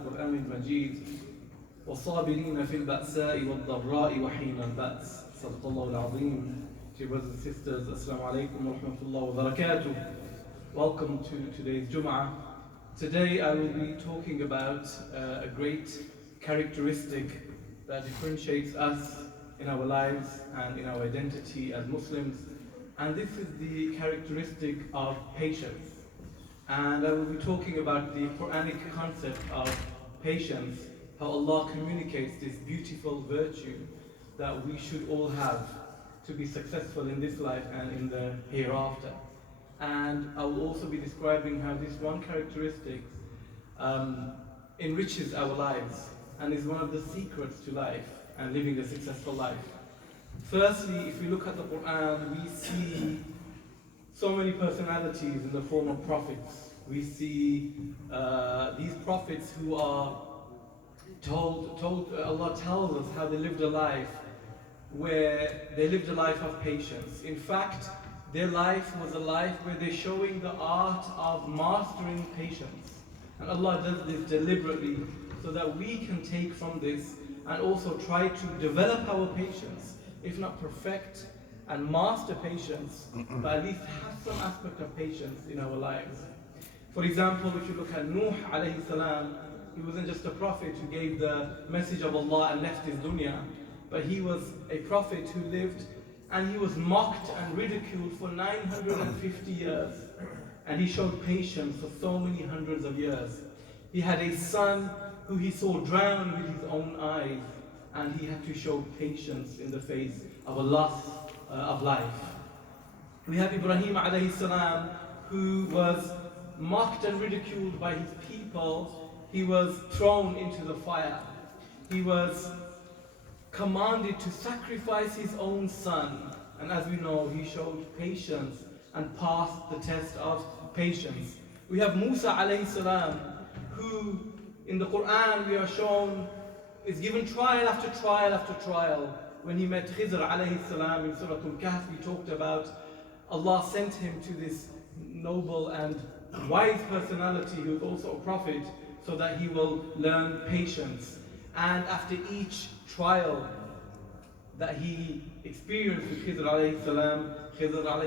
القرآن المجيد والصابرين في البأساء والضراء وحين البأس صدق الله العظيم. Dear brothers and sisters, Assalamu alaikum wa rahmatullahi wa barakatuh. Welcome to today's Jum'ah. Today I will be talking about a great characteristic that differentiates us in our lives and in our identity as Muslims, and this is the characteristic of patience. And I will be talking about the Quranic concept of patience, how Allah communicates this beautiful virtue that we should all have to be successful in this life and in the hereafter. And I will also be describing how this one characteristic enriches our lives and is one of the secrets to life and living a successful life. Firstly, if we look at the Quran, we see so many personalities in the form of prophets. We see these prophets who are Allah tells us how they lived a life where they lived a life of patience. In fact, their life was a life where they're showing the art of mastering patience. And Allah does this deliberately so that we can take from this and also try to develop our patience, if not perfect and master patience, but at least have some aspect of patience in our lives. For example, if you look at Nuh alayhi salam, he wasn't just a prophet who gave the message of Allah and left his dunya, but he was a prophet who lived and he was mocked and ridiculed for 950 years. And he showed patience for so many hundreds of years. He had a son who he saw drown with his own eyes, and he had to show patience in the face of a loss of life. We have Ibrahim alayhi salam, who was mocked and ridiculed by his people. He was thrown into the fire. He was commanded to sacrifice his own son. And as we know, he showed patience and passed the test of patience. We have Musa alayhi salam, who in the Quran we are shown is given trial after trial after trial. When he met Khidr alayhi salam in Surah Al-Kahf, we talked about Allah sent him to this noble and wise personality who is also a prophet, so that he will learn patience. And after each trial that he experienced with Khidr alayhi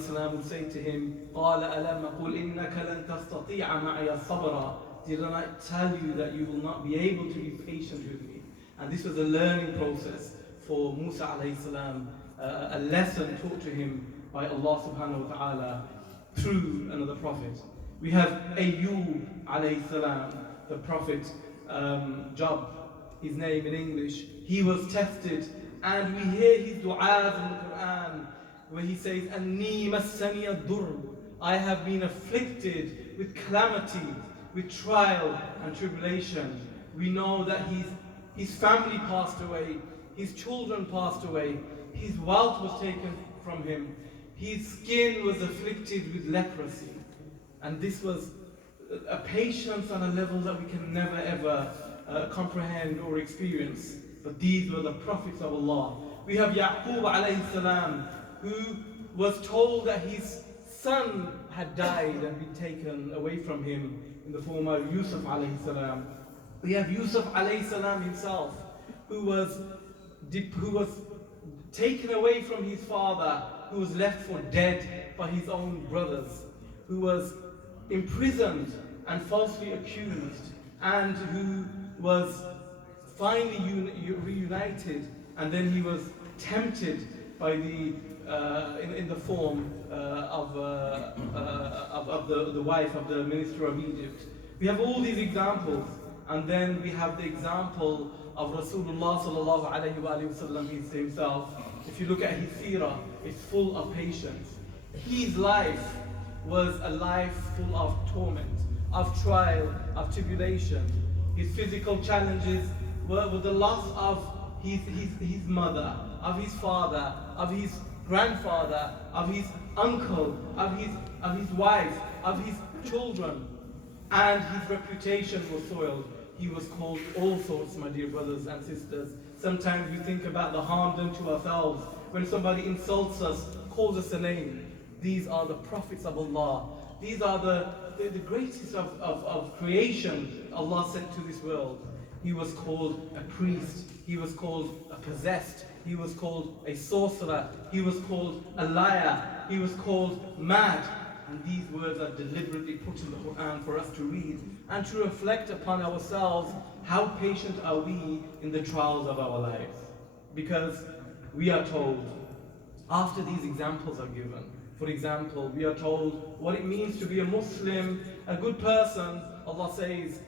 salam would say to him, قَالَ أَلَمْ أَقُلْ إِنَّكَ لَن تَسْتَطِيعَ مَعِيَ صَبْرًا. Did I not tell you that you will not be able to be patient with me? And this was a learning process for Musa alayhi salam, a lesson taught to him by Allah subhanahu wa ta'ala through another prophet. We have Ayyub alayhi salam, the prophet Job, his name in English. He was tested, and we hear his du'as in the Quran where he says, Anni massani ad-durr. I have been afflicted with calamity, with trial and tribulation. We know that his family passed away, his children passed away, his wealth was taken from him, his skin was afflicted with leprosy. And this was a patience on a level that we can never ever comprehend or experience. But these were the prophets of Allah. We have Yaqub alayhi salam, who was told that his son had died and been taken away from him in the form of Yusuf alayhi salam. We have Yusuf alayhi salam himself, who was taken away from his father, who was left for dead by his own brothers, who was imprisoned and falsely accused, and who was finally reunited, and then he was tempted by in the form of the wife of the minister of Egypt. We have all these examples, and then we have the example of Rasulullah sallallahu alayhi wa sallam himself. If you look at his seerah, it's full of patience. His life was a life full of torment, of trial, of tribulation. His physical challenges were the loss of his mother, of his father, of his grandfather, of his uncle, of his wife, of his children, and his reputation was soiled. He was called all sorts, my dear brothers and sisters. Sometimes we think about the harm done to ourselves when somebody insults us, calls us a name. These are the prophets of Allah. These are the the greatest of creation Allah sent to this world. He was called a priest, he was called a possessed, he was called a sorcerer, he was called a liar, he was called mad. And these words are deliberately put in the Quran for us to read and to reflect upon ourselves. How patient are we in the trials of our lives? Because we are told, after these examples are given, for example, we are told what it means to be a Muslim, a good person. Allah says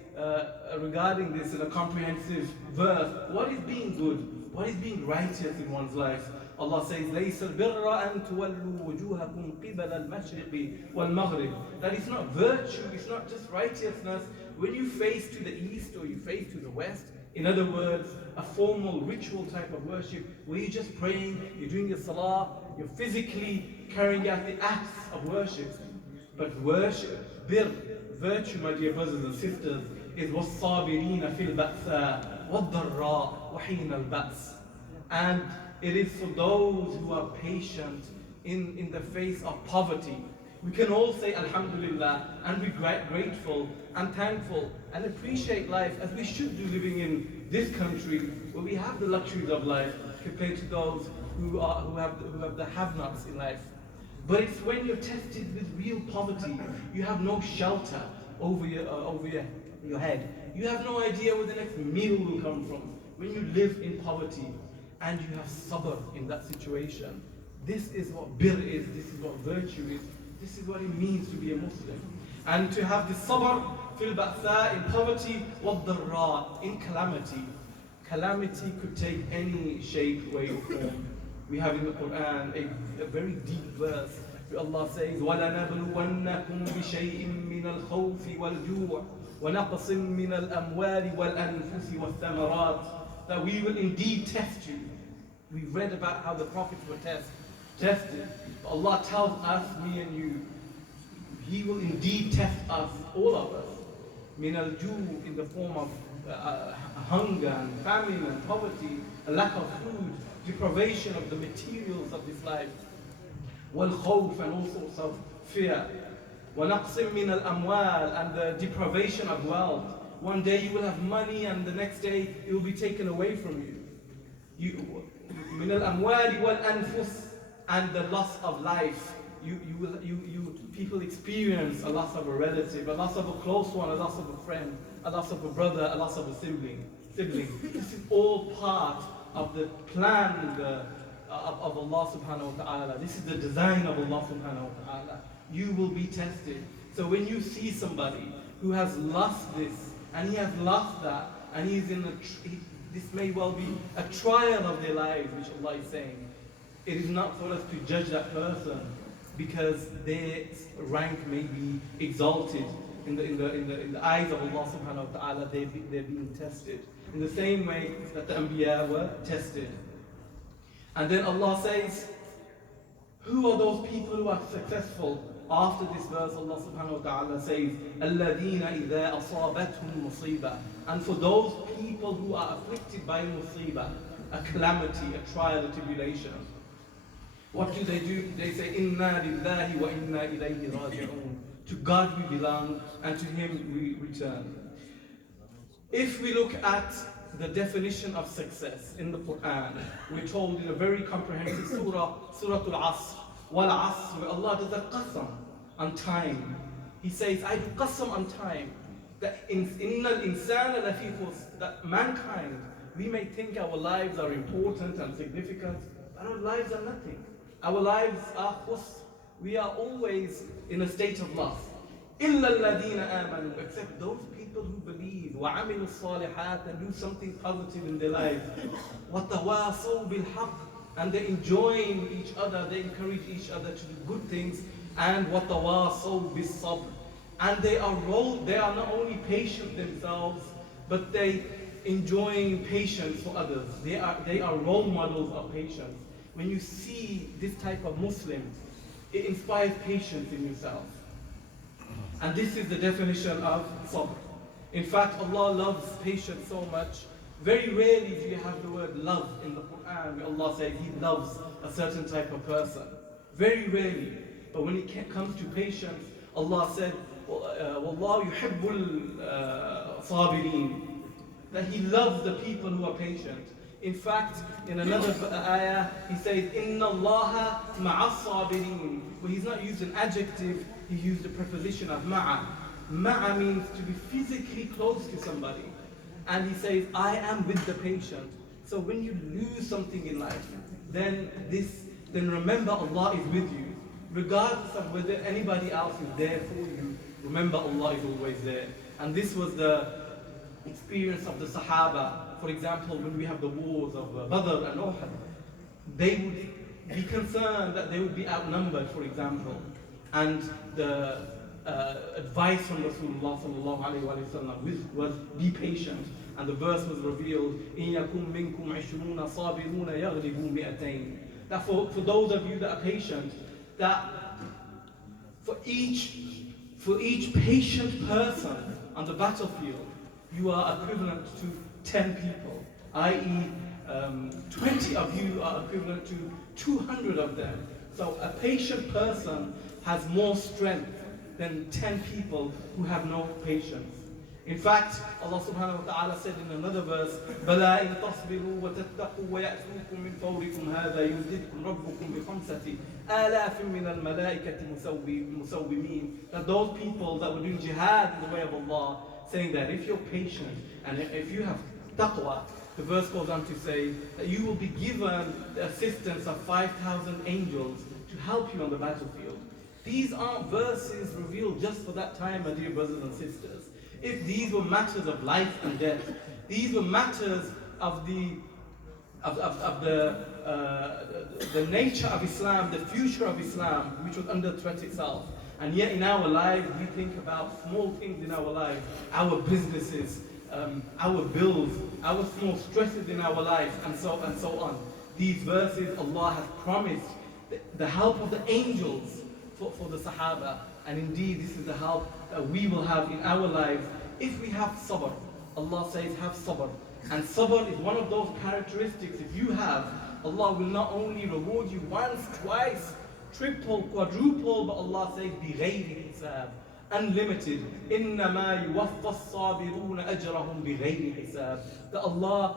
regarding this in a comprehensive verse, what is being good? What is being righteous in one's life? Allah says, لَيْسَ الْبِرَّ أَن تُوَلُّوا وُجُوهَكُمْ قِبَلَ الْمَشْرِقِ وَالْمَغْرِبِ. That it's not virtue, it's not just righteousness when you face to the east or you face to the west. In other words, a formal ritual type of worship where you're just praying, you're doing your salah, you're physically carrying out the acts of worship. But worship, virtue, my dear brothers and sisters, is وَالصَّابِرِينَ فِي الْبَأْسَاءِ وَالضَّرَّاءِ وَحِينَ الْبَأْسِ. And it is for those who are patient in the face of poverty. We can all say Alhamdulillah and be grateful and thankful and appreciate life as we should do, living in this country where we have the luxuries of life compared to those who have the have-nots in life. But it's when you're tested with real poverty, you have no shelter over your head. You have no idea where the next meal will come from. When you live in poverty and you have sabr in that situation, this is what bir is, this is what virtue is, this is what it means to be a Muslim. And to have the sabr fil ba'tha, in poverty, wad darra, in calamity. Calamity could take any shape, way or form. We have in the Quran a very deep verse where Allah says, وَلَنَبْلُوَنَّكُمْ بِشَيْءٍ مِّنَ الْخَوْفِ وَالْجُوعِ وَنَقْصٍ مِّنَ الْأَمْوَالِ وَالْأَنفُسِ وَالثَّمَرَاتِ. That we will indeed test you. We've read about how the prophets were tested. Allah tells us, me and you, He will indeed test us, all of us. Min al-ju, in the form of hunger and famine and poverty, a lack of food, deprivation of the materials of this life. Wal khawf, and all sorts of fear. Wa naqsim min al-amwal, and the deprivation of wealth. One day you will have money and the next day it will be taken away from you. Min al-amwali wal anfus, and the loss of life. People experience a loss of a relative, a loss of a close one, a loss of a friend, a loss of a brother, a loss of a sibling. This is all part of the plan of Allah subhanahu wa ta'ala. This is the design of Allah subhanahu wa ta'ala. You will be tested. So when you see somebody who has lost this, and he has lost that, and he's in this may well be a trial of their lives, which Allah is saying. It is not for us to judge that person because their rank may be exalted in the eyes of Allah subhanahu wa ta'ala. They're being tested in the same way that the Anbiya were tested. And then Allah says, who are those people who are successful? After this verse, Allah subhanahu wa ta'ala says, الَّذِينَ إِذَا أَصَابَتْهُمْ مُصِيبَةٌ. And for those people who are afflicted by musibah, a calamity, a trial, a tribulation, what do? They say, إِنَّا لِلَّهِ وَإِنَّا إِلَيْهِ رَاجِعُونَ. To God we belong, and to Him we return. If we look at the definition of success in the Quran, we're told in a very comprehensive surah, Surah Al-Asr, Wal-Asr, where Allah does a qasam on time. He says, I do qasam on time. That innal insana lafi khusr, that mankind, we may think our lives are important and significant, but our lives are nothing. Our lives are khusr. We are always in a state of loss. إِلَّا الَّذِينَ آمَنُوا, except those people who believe, وَعَمِلُوا الصَّالِحَاتِ, and do something positive in their life. وَتَوَاصَوْا بِالْحَقِّ, and they enjoin each other, they encourage each other to do good things. And وَتَوَاصَوْا بِالصَّبْرِ, and they are not only patient themselves, but they enjoying patience for others. They are role models of patience. When you see this type of Muslims, it inspires patience in yourself. And this is the definition of sabr. In fact, Allah loves patience so much. Very rarely do you have the word love in the Quran where Allah says He loves a certain type of person. Very rarely. But when it comes to patience, Allah said, وَاللَّهُ يُحِبُّ الصَّابِرِينَ, that He loves the people who are patient. In fact, in another ayah, He says, إِنَّ اللَّهَ مَعَ الصَّابِرِينَ. But He's not used an adjective, He used the preposition of ma'a. Ma'a means to be physically close to somebody. And He says, I am with the patient. So when you lose something in life, then remember Allah is with you. Regardless of whether anybody else is there for you, remember Allah is always there. And this was the experience of the Sahaba. For example, when we have the wars of Badr and Uhud, they would be concerned that they would be outnumbered, for example. And the advice from Rasulullah sallallahu alaihi wasallam was be patient. And the verse was revealed, إِن يَكُن مِّنكُمْ عِشْرُونَ صَابِرُونَ يَغْلِبُوا مِئَتَيْنِ. That for those of you that are patient, that for each patient person on the battlefield, you are equivalent to 10 people, i.e. 20 of you are equivalent to 200 of them. So a patient person has more strength than 10 people who have no patience. In fact, Allah subhanahu wa ta'ala said in another verse, بَلَا إِن تَصْبِرُوا وَتَتَّقُوا وَيَأْتُوكُم مِّن فَوْرِكُمْ هَذَا يُمْدِدْكُمْ رَبُّكُم بِخَمْسَةِ آلَافٍ مِّنَ الْمَلَائِكَةِ مُسَوِّمِينَ. That those people that were doing jihad in the way of Allah, saying that if you're patient and if you have taqwa, the verse goes on to say that you will be given the assistance of 5,000 angels to help you on the battlefield. These aren't verses revealed just for that time, my dear brothers and sisters. If these were matters of life and death, these were matters of the nature of Islam, the future of Islam, which was under threat itself. And yet in our lives, we think about small things in our lives, our businesses, our bills, our small stresses in our life, and so on. These verses, Allah has promised the help of the angels for the Sahaba. And indeed, this is the help that we will have in our lives if we have sabr. Allah says, have sabr. And sabr is one of those characteristics. If you have, Allah will not only reward you once, twice, triple, quadruple, but Allah says, بِغَيْرِ حِسَابٍ, unlimited. إِنَّمَا يُوَفَّى الصَّابِرُونَ أَجْرَهُمْ بِغَيْرِ حِسَابٍ. That Allah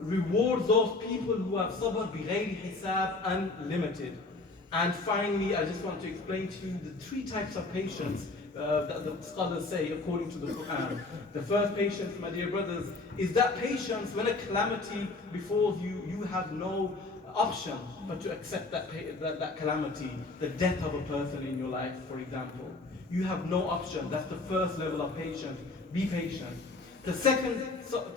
rewards those people who have sabr بِغَيْرِ حِسَابٍ, unlimited. And finally, I just want to explain to you the 3 types of patience that the scholars say according to the Quran. The first patience, my dear brothers, is that patience when a calamity befalls you, you have no option but to accept that calamity, the death of a person in your life, for example. You have no option. That's the first level of patience. Be patient. The second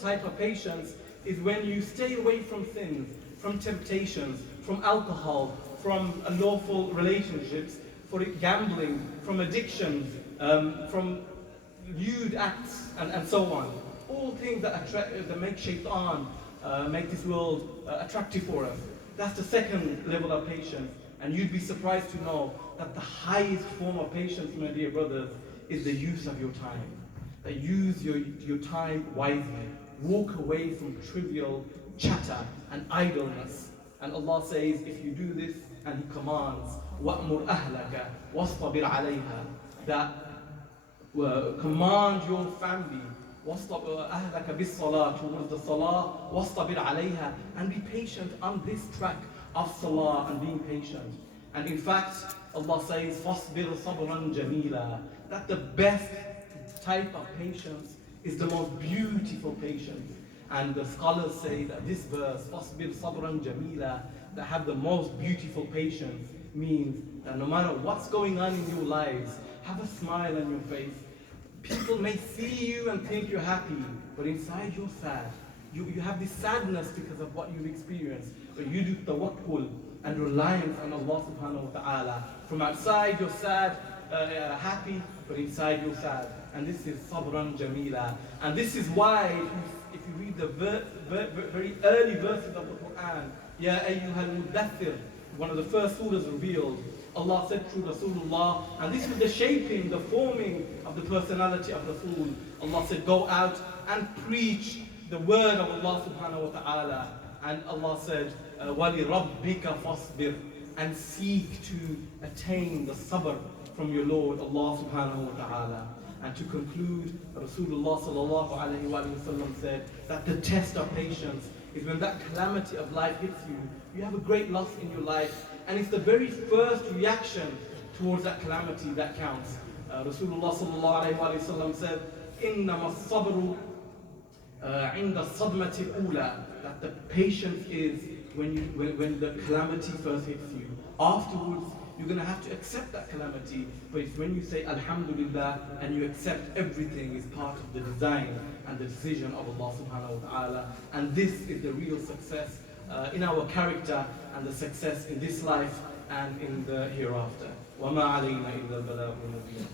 type of patience is when you stay away from sins, from temptations, from alcohol, from unlawful relationships, for gambling, from addictions, from lewd acts, and so on. All things that make shaitan, make this world attractive for us. That's the second level of patience. And you'd be surprised to know that the highest form of patience, my dear brothers, is the use of your time. That use your time wisely. Walk away from trivial chatter and idleness. And Allah says, if you do this, and He commands, وَأْمُرْ أَهْلَكَ وَاصْطَبِرْ عَلَيْهَا, that command your family, وَاصْطَبِرْ أَهْلَكَ بِالصَّلَاةِ, towards the salah, وَاصْطَبِرْ عَلَيْهَا, and be patient on this track of salah and being patient. And in fact, Allah says, فَاصْبِرْ صَبْرًا جَمِيلًا, that the best type of patience is the most beautiful patience. And the scholars say that this verse, فَاصْبِرْ صَبْرًا جَمِيلًا, that have the most beautiful patience, means that no matter what's going on in your lives, have a smile on your face. People may see you and think you're happy, but inside you're sad. You have this sadness because of what you've experienced. But you do tawakkul and reliance on Allah subhanahu wa ta'ala. From outside you're sad, happy, but inside you're sad. And this is sabran jamila. And this is why, if you read the very early verses of the Quran, Ya ayyuhal muddathir, one of the first surahs revealed, Allah said through Rasulullah, and this is the shaping, the forming of the personality of Rasul. Allah said, go out and preach the word of Allah subhanahu wa ta'ala. And Allah said, وَلِرَبِّكَ فَاصْبِرْ, and seek to attain the sabr from your Lord, Allah subhanahu wa ta'ala. And to conclude, Rasulullah sallallahu alayhi wa sallam said that the test of patience is when that calamity of life hits you, you have a great loss in your life, and it's the very first reaction towards that calamity that counts. Rasulullah sallallahu alayhi wa sallam said, إِنَّمَا الصَّبْرُ عِنْدَ الصَّدْمَةِ الْأُولَى, that the patience is when the calamity first hits you. Afterwards, you're going to have to accept that calamity, but it's when you say Alhamdulillah and you accept everything is part of the design and the decision of Allah subhanahu wa ta'ala. And this is the real success in our character and the success in this life and in the hereafter. وَمَا عَلَيْنَا إِلَّا الْبَلَاغُ الْمُبِينُ.